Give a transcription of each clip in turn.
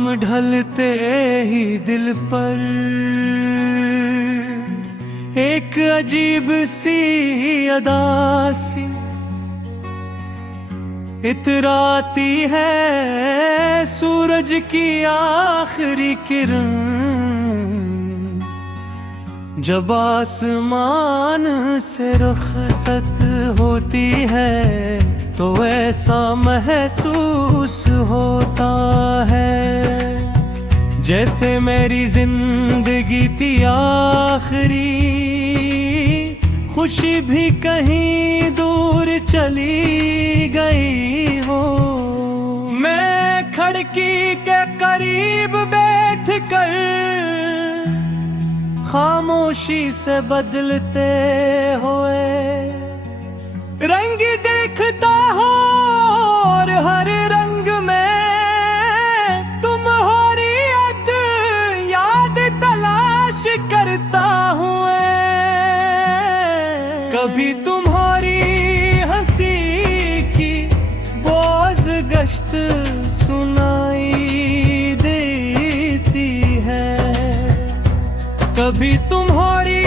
शाम ढलते ही दिल पर एक अजीब सी अदा सी इतराती है सूरज की आखिरी किरण। जब आसमान से रुखसत होती है तो ऐसा महसूस होता है जैसे मेरी जिंदगी थी आखिरी, खुशी भी कहीं दूर चली गई हो। मैं खिड़की के करीब बैठ कर खामोशी से बदलते हुए रंग देखता हूँ और हर रंग में तुम्हारी याद तलाश करता हूँ। कभी तुम्हारी हंसी की बोझ गश्त सुनाई देती है, कभी तुम्हारी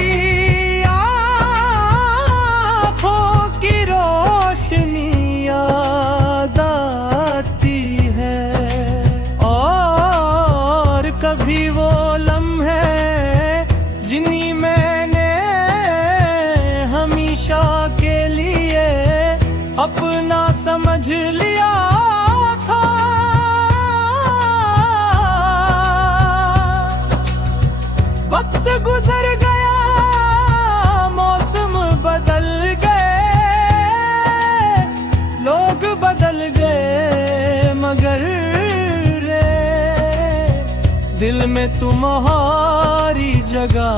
कभी वो लम्हे जिन्हीं मैंने हमेशा के लिए अपना समझ लिया था। वक्त गुजर गया, मौसम बदल गए, लोग बदल गए, मगर दिल में तुम्हारी जगह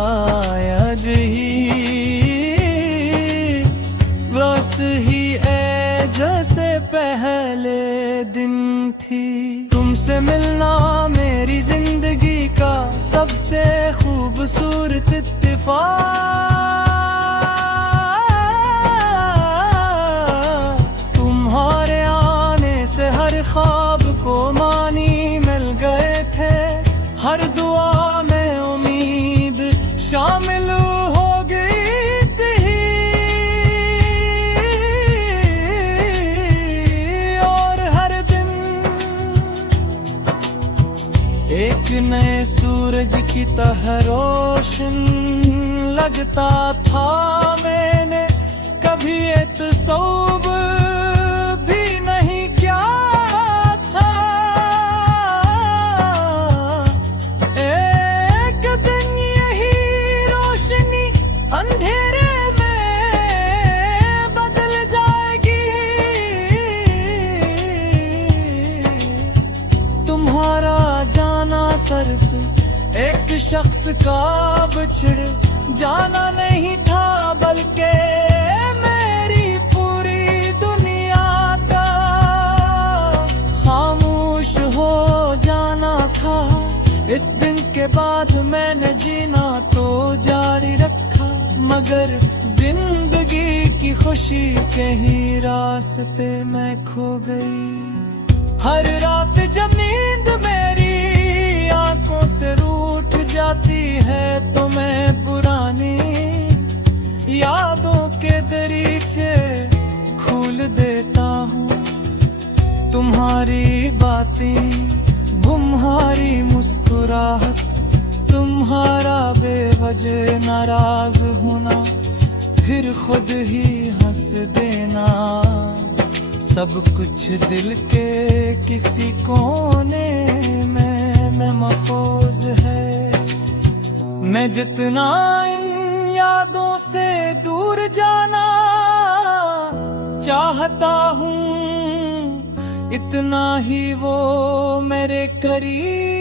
आज ही वैसे ही है जैसे पहले दिन थी। तुमसे मिलना मेरी जिंदगी का सबसे खूबसूरत इत्तेफाक। तुम्हारे आने से हर ख्वाब को मानी मिल गए थे, हर दुआ में उम्मीद शामिल हो गई थी। और हर दिन एक नए सूरज की तरह रोशन लगता था। मैंने कभी तसव्वुर भी नहीं किया था। अंधेरे में बदल जाएगी, तुम्हारा जाना सिर्फ एक शख्स का बिछड़ जाना नहीं था, बल्कि मेरी पूरी दुनिया का खामोश हो जाना था। इस दिन के बाद मैंने जीना तो जारी रखा, मगर जिंदगी की खुशी के ही रास्ते में खो गई। हर रात जब नींद मेरी आंखों से रूठ जाती है तो मैं पुरानी यादों के दरीचे खोल देता हूँ। तुम्हारी बातें, तुम्हारी मुस्कुराहट, तुम्हारा बेवजह नाराज होना, फिर खुद ही हंस देना, सब कुछ दिल के किसी कोने में महफूज है। मैं जितना इन यादों से दूर जाना चाहता हूँ, इतना ही वो मेरे करीब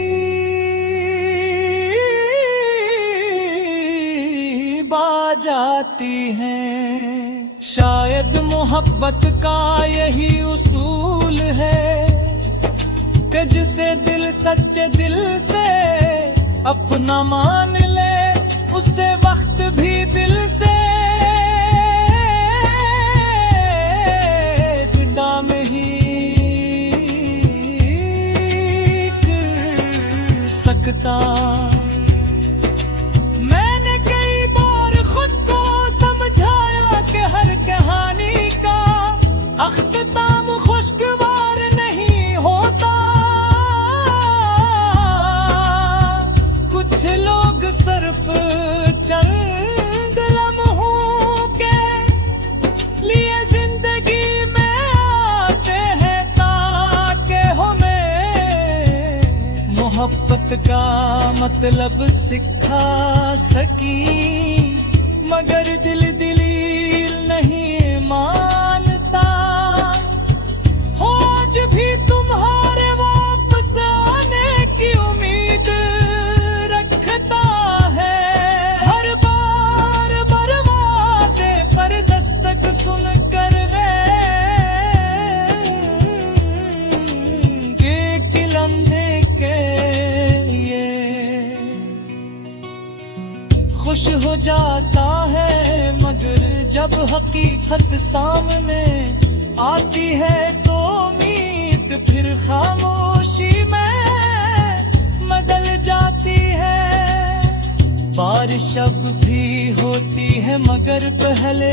आ जाती हैं। शायद मोहब्बत का यही उसूल है कि जिसे दिल सच्चे दिल से अपना मान ले, उससे वक्त भी दिल से डाम ही सकता। मैंने कई बार खुद को समझाया कि हर कहानी का अख्ताम खुशगवार नहीं होता। कुछ लोग सिर्फ चंद लम्हों के लिए जिंदगी में आते हैं ताकि हमें मोहब्बत का मतलब सिखा सकी, मगर दिल दलील नहीं मानता। हो आज भी तुम्हारे वापस आने की उम्मीद रखता है। हर बार दरवाजे पर दस्तक सुनकर एक लम्हे के ये खुश हो जाता है, मगर जब हकीकत सामने आती है तो उम्मीद फिर खामोशी में बदल जाती है। बारिश अब भी होती है मगर पहले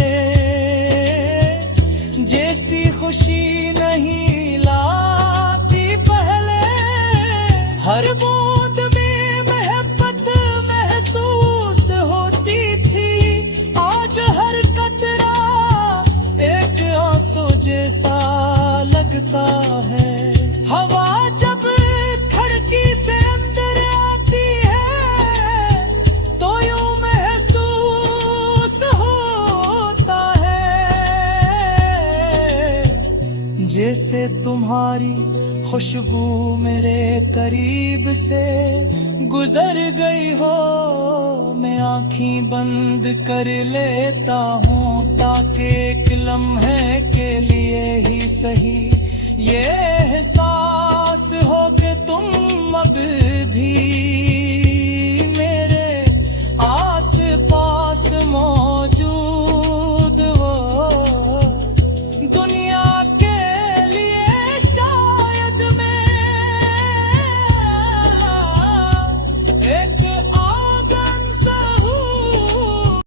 जैसी खुशी नहीं लाती पहले। हर बूंद में मोहब्बत महसूस होती थी, आज हर कतरा एक आंसू जैसा लगता है। हवा जब खिड़की से अंदर आती है तो यूं महसूस होता है जैसे तुम्हारी खुशबू मेरे करीब से गुजर गई हो। मैं आँखें बंद कर लेता हूँ ताकि एक लम्हे के लिए ही सही ये एहसास हो कि तुम अब भी मेरे आस पास मौजूद